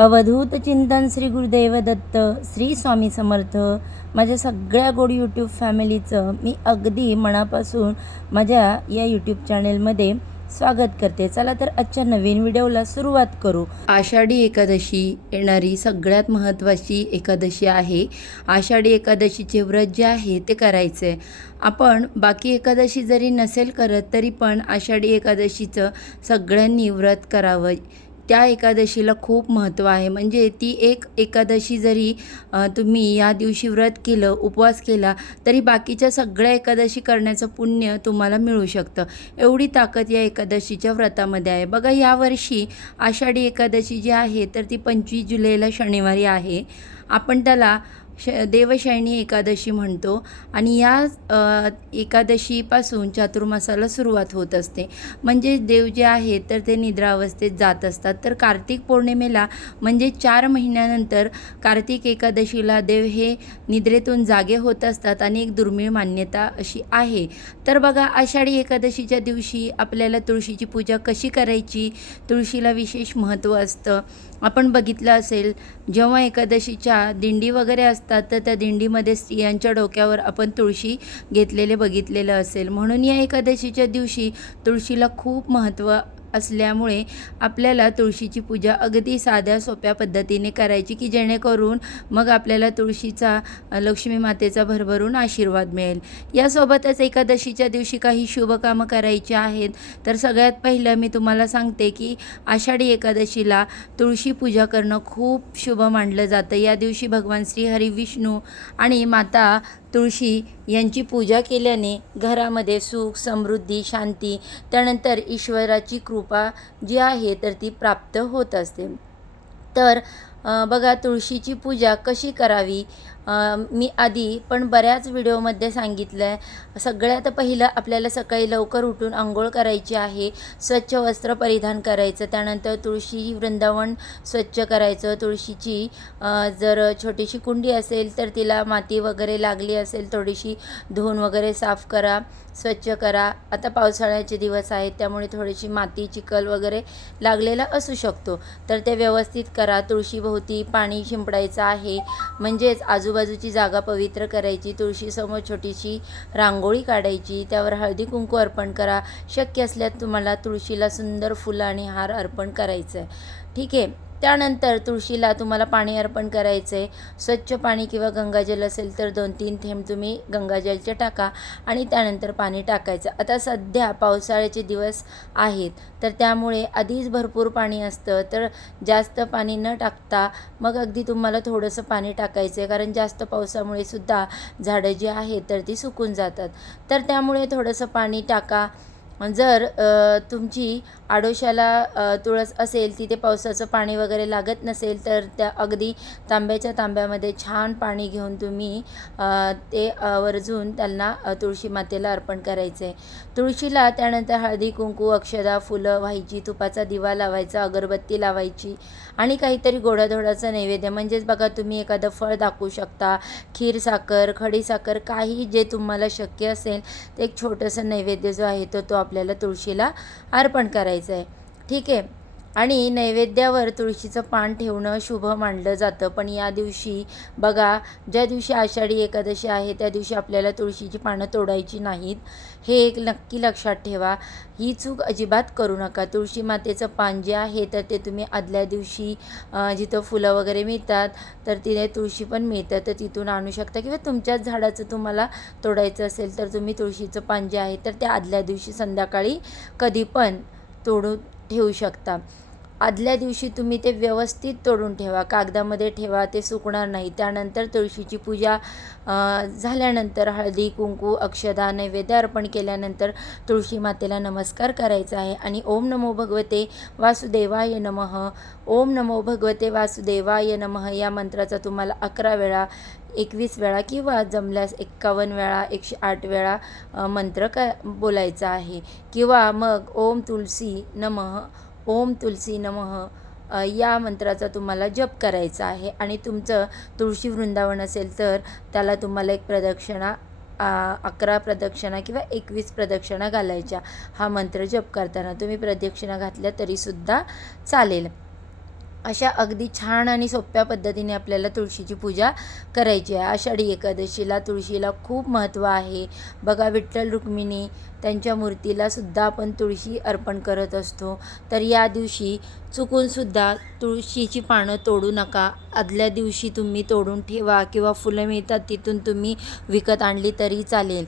अवधूत चिंतन श्री गुरुदेव दत्त, श्री स्वामी समर्थ. माझ्या सगळ्या गोड यूट्यूब फॅमिलीचं मी अगदी मनापासून माझ्या या यूट्यूब चॅनेलमध्ये स्वागत करते. चला तर आजच्या नवीन व्हिडिओला सुरुवात करू. आषाढी एकादशी येणारी सगळ्यात महत्त्वाची एकादशी आहे. आषाढी एकादशीचे व्रत जे आहे ते करायचे. आपण बाकी एकादशी जरी नसेल करत तरी पण आषाढी एकादशीचं सगळ्यांनी व्रत करावं. त्या एकादशीला खूप महत्त्व आहे. म्हणजे ती एक एकादशी जरी तुम्ही या दिवशी व्रत केलं, उपवास केला, तरी बाकीच्या सगळ्या एकादशी करण्याचं पुण्य तुम्हाला मिळू शकतं. एवढी ताकद या एकादशीच्या व्रतामध्ये आहे. बघा, यावर्षी आषाढी एकादशी जी आहे तर ती 25 जुलैला शनिवारी आहे. आपण त्याला देवशयनी एकादशी म्हणतो आणि या एकादशीपासून चातुर्मासाला सुरुवात होत असते. म्हणजे देव जे आहेत तर ते निद्रावस्थेत जात असतात. तर कार्तिक पौर्णिमेला म्हणजे 4 महिन्यानंतर कार्तिक एकादशीला देव हे निद्रेतून जागे होत असतात आणि एक दुर्मिळ मान्यता अशी आहे. तर बघा, आषाढी एकादशीच्या दिवशी आपल्याला तुळशीची पूजा कशी करायची, तुळशीला विशेष महत्त्व असतं. आपण बघितलं असेल, जेव्हा एकादशीच्या दिंडी वगैरे असतात तर त्या दिंडीमध्ये स्त्रियांच्या डोक्यावर आपण तुळशी घेतलेले बघितलेलं असेल. म्हणून या एकादशीच्या दिवशी तुळशीला खूप महत्त्व असल्यामुळे आपल्याला तुळशीची पूजा अगदी साध्या सोप्या पद्धतीने करायची, की जेणेकरून मग आपल्याला तुळशीचा, लक्ष्मी मातेचा भरभरून आशीर्वाद मिळेल. यासोबतच एकादशीच्या दिवशी काही शुभ कामं करायची आहेत. तर सगळ्यात पहिलं मी तुम्हाला सांगते की आषाढी एकादशीला तुळशी पूजा करणं खूप शुभ मानलं जातं. या दिवशी भगवान श्रीहरी विष्णू आणि माता तुळशी यांची पूजा केल्याने घरामध्ये सुख, समृद्धी, शांती, त्यानंतर ईश्वराची कृपा जी आहे तर ती प्राप्त होत असते. तर बघा, तुळशीची पूजा कशी करावी मी आधी पण बऱ्याच व्हिडिओमध्ये सांगितलं आहे. सगळ्यात पहिलं आपल्याला सकाळी लवकर उठून अंघोळ करायची आहे, स्वच्छ वस्त्र परिधान करायचं, त्यानंतर तुळशी वृंदावन स्वच्छ करायचं. तुळशीची जर छोटीशी कुंडी असेल तर तिला माती वगैरे लागली असेल थोडीशी धुवून वगैरे साफ करा, स्वच्छ करा. आता पावसाळ्याचे दिवस आहेत त्यामुळे थोडीशी माती, चिखल वगैरे लागलेला असू शकतो, तर ते व्यवस्थित करा. तुळशीभोवती पाणी शिंपडायचं आहे, म्हणजेच आजूबाजूची जागा पवित्र करायची. तुळशीसमोर छोटीशी रांगोळी काढायची, त्यावर हळदी कुंकू अर्पण करा. शक्य असल्यास तुम्हाला तुळशीला सुंदर फुलं आणि हार अर्पण करायचं आहे. ठीक आहे. त्यानंतर तुळशीला तुम्हाला पाणी अर्पण करायचं आहे. स्वच्छ पाणी किंवा गंगाजल असेल तर 2-3 थेंब तुम्ही गंगाजलचे टाका आणि त्यानंतर पाणी टाकायचं. आता सध्या पावसाळ्याचे दिवस आहेत तर त्यामुळे आधीच भरपूर पाणी असतं, तर जास्त पाणी न टाकता मग अगदी तुम्हाला थोडंसं पाणी टाकायचं आहे, कारण जास्त पावसामुळे सुद्धा झाडं जी आहेत तर ती सुकून जातात. तर त्यामुळे थोडंसं पाणी टाका. जर तुमची आडोशाला तुळस असेल, तिथे पावसाचं पाणी वगैरे लागत नसेल तर त्या अगदी तांब्याच्या तांब्यामध्ये छान पाणी घेऊन तुम्ही ते आवर्जून त्यांना तुळशी मातेला अर्पण करायचं आहे. तुळशीला त्यानंतर हळदी कुंकू, अक्षदा, फुलं व्हायची, तुपाचा दिवा लावायचा, अगरबत्ती लावायची आणि काहीतरी गोडाधोडाचं नैवेद्य, म्हणजेच बघा, तुम्ही एखादं फळ दाखवू शकता, खीर साखर, खडी साखर, काही जे तुम्हाला शक्य असेल ते एक छोटंसं नैवेद्य जो आहे तो आपल्याला तुळशीला अर्पण करायचं आहे. ठीक आहे. आणि नैवेद्यावर तुळशीचं पान ठेवणं शुभ मानलं जातं. पण या दिवशी बघा, ज्या दिवशी आषाढी एकादशी आहे त्या दिवशी आपल्याला तुळशीची पानं तोडायची नाहीत. हे एक नक्की लक्षात ठेवा. ही चूक अजिबात करू नका. तुळशी मातेचं पान जे आहे तर ते तुम्ही आदल्या दिवशी जिथं फुलं वगैरे मिळतात तर तिथे तुळशी पण मिळतं, तर तिथून आणू शकता, किंवा तुमच्याच झाडाचं तुम्हाला तोडायचं असेल तर तुम्ही तुळशीचं पान जे आहे तर ते आदल्या दिवशी संध्याकाळी कधी पण तोडून ठेवू शकता. आदल्या दिवशी तुम्ही ते व्यवस्थित तोडून ठेवा, कागदामध्ये ठेवा, ते सुकणार नाही. त्यानंतर तुळशीची पूजा झाल्यानंतर हळदी कुंकू, अक्षदा, नैवेद्य अर्पण केल्यानंतर तुळशी मातेला नमस्कार करायचा आहे आणि ओम नमो भगवते वासुदेवाय नमः, ओम नमो भगवते वासुदेवाय नमः या मंत्राचा तुम्हाला 11 वेळा, 21 वेळा किंवा जमल्यास 51 वेळा, 108 वेळा मंत्र बोलायचा आहे. किंवा मग ओम तुलसी नमः, ओम तुलसी नमः या मंत्राचा तुम्हाला जप करायचा आहे. आणि तुमचं तुळशी वृंदावन असेल तर त्याला तुम्हाला एक प्रदक्षिणा, 11 प्रदक्षिणा किंवा 21 प्रदक्षिणा घालायच्या. हा मंत्र जप करताना तुम्ही प्रदक्षिणा घातल्या तरीसुद्धा चालेल. अशा अगदी छान आणि सोप्या पद्धतीने आपल्याला तुळशीची पूजा करायची आहे. आषाढी एकादशीला तुळशीला खूप महत्त्व आहे. बघा, विठ्ठल रुक्मिणी त्यांच्या मूर्तीला सुद्धा आपण तुळशी अर्पण करत असतो. तर या दिवशी चुकूनसुद्धा तुळशीची पानं तोडू नका. आदल्या दिवशी तुम्ही तोडून ठेवा किंवा फुलं मिळतात तिथून तुम्ही विकत आणली तरी चालेल.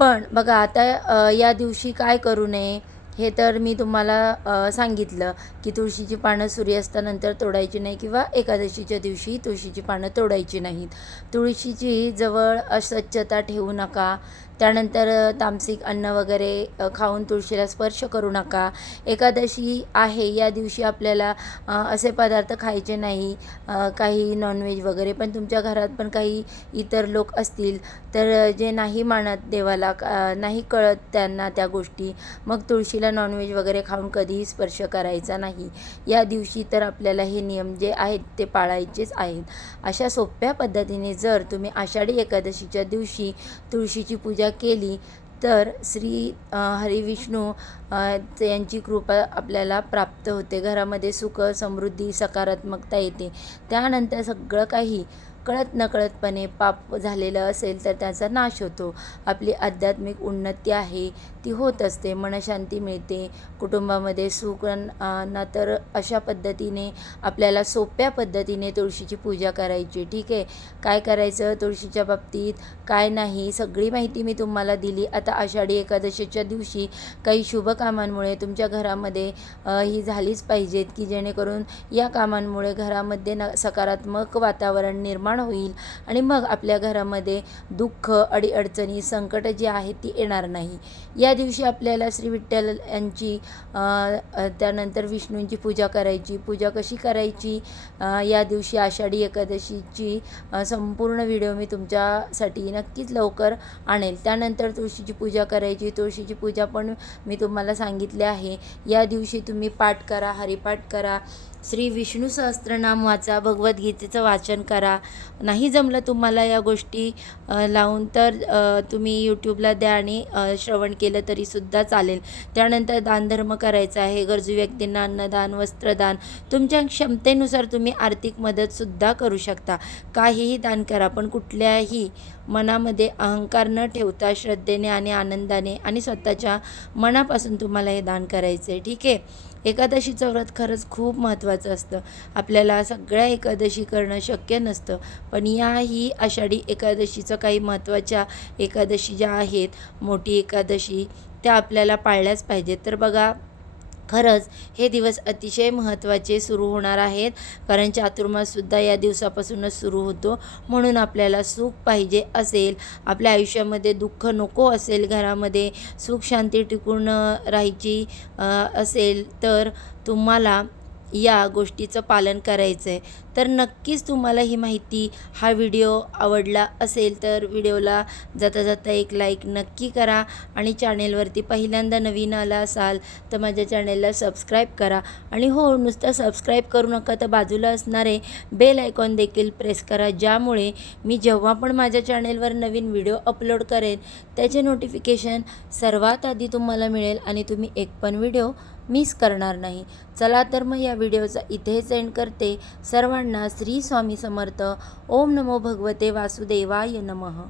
पण बघा, आता या दिवशी काय करू नये हे तर मी तुम्हाला सांगितलं, की तुळशीची पानं सूर्यास्तानंतर तोडायची नाही किंवा एकादशीच्या दिवशी तुळशीची पानं तोडायची नाहीत. तुळशीची जवळ अस्वच्छता ठेवू नका. त्यानंतर तामसिक अन्न वगैरे खाऊन तुळशीला स्पर्श करू नका. एकादशी आहे या दिवशी आपल्याला असे पदार्थ खायचे नाही, काही नॉनव्हेज वगैरे. पण तुमच्या घरात पण काही इतर लोक असतील तर जे नाही मानत देवाला, नाही कळत त्यांना त्या गोष्टी, मग तुळशीला नॉनव्हेज वगैरे खाऊन कधीही स्पर्श करायचा नाही. या दिवशी तर आपल्याला हे नियम जे आहेत ते पाळायचेच आहेत. अशा सोप्या पद्धतीने जर तुम्ही आषाढी एकादशीच्या दिवशी तुळशीची पूजा केली तर श्री हरिविष्णू यांची कृपा आपल्याला प्राप्त होते. घरामध्ये सुख, समृद्धी, सकारात्मकता येते. त्यानंतर सगळं काही कळत नकळतपणे पाप झालेलं असेल तर त्याचा नाश होतो. आपली आध्यात्मिक उन्नती आहे ती होत असते. मनशांती मिळते, कुटुंबामध्ये सुख ना. तर अशा पद्धतीने आपल्याला सोप्या पद्धतीने तुळशीची पूजा करायची. ठीक आहे, काय करायचं तुळशीच्या बाबतीत, काय नाही, सगळी माहिती मी तुम्हाला दिली. आता आषाढी एकादशीच्या दिवशी काही शुभ कामांमुळे तुमच्या घरामध्ये ही झालीच पाहिजेत, की जेणेकरून या कामांमुळे घरामध्ये सकारात्मक वातावरण निर्माण होईल आणि मग आपल्या घरामध्ये दुःख, अडीअडचणी, संकट जी आहेत ती येणार नाही. या दिवशी आपल्याला श्री विठ्ठल यांची त्यानंतर विष्णूंची पूजा करायची. पूजा कशी करायची या दिवशी आषाढी एकादशीची संपूर्ण व्हिडिओ मी तुमच्यासाठी नक्कीच लवकर आणेल. त्यानंतर तुळशीची पूजा करायची. तुळशीची पूजा पण मी तुम्हाला सांगितले आहे. या दिवशी तुम्ही पाठ करा, हरिपाठ करा, श्री विष्णू सहस्त्रनाम वाचा, भगवद्गीतेचं वाचन करा. नाही जमलं तुम्हाला या गोष्टी लावून तर तुम्ही यूट्यूबला द्या आणि श्रवण केलं तरीसुद्धा चालेल. त्यानंतर दानधर्म करायचा आहे. गरजू व्यक्तींना अन्नदान, वस्त्रदान, तुमच्या क्षमतेनुसार तुम्ही आर्थिक मदतसुद्धा करू शकता. काहीही दान करा, पण कुठल्याही मनामध्ये अहंकार न ठेवता श्रद्धेने आणि आनंदाने आणि स्वतःच्या मनापासून तुम्हाला हे दान करायचं आहे. ठीक आहे. एकादशीचं व्रत खरंच खूप महत्त्वाचं असतं. आपल्याला सगळ्या एकादशी करणं शक्य नसतं, पण याही आषाढी एकादशीचं काही महत्त्वाच्या एकादशी ज्या आहेत, मोठी एकादशी, त्या आपल्याला पाळल्याच पाहिजेत. तर बघा, खरंच हे दिवस अतिशय महत्त्वाचे सुरू होणार आहेत, कारण चातुर्माससुद्धा या दिवसापासूनच सुरू होतो. म्हणून आपल्याला सुख पाहिजे असेल, आपल्या आयुष्यामध्ये दुःख नको असेल, घरामध्ये सुख शांती टिकून राहायची असेल तर तुम्हाला या गोष्टीचं पालन करायचं आहे. तर नक्कीच तुम्हाला ही माहिती, हा व्हिडिओ आवडला असेल तर व्हिडिओला जाता जाता एक लाईक नक्की करा आणि चॅनेलवरती पहिल्यांदा नवीन आला असाल तर माझ्या चॅनेलला सबस्क्राईब करा. आणि हो, नुसतं सबस्क्राईब करू नका, तर बाजूला असणारे बेल आयकॉन देखील प्रेस करा, ज्यामुळे मी जेव्हा पण माझ्या चॅनेलवर नवीन व्हिडिओ अपलोड करेन त्याचे नोटिफिकेशन सर्वात आधी तुम्हाला मिळेल आणि तुम्ही एक पण व्हिडिओ मिस करणार नाही. चला तर मग या व्हिडिओचा इथेच एंड करते. सर्वांना श्री स्वामी समर्थ. ओम नमो भगवते वासुदेवाय नमः.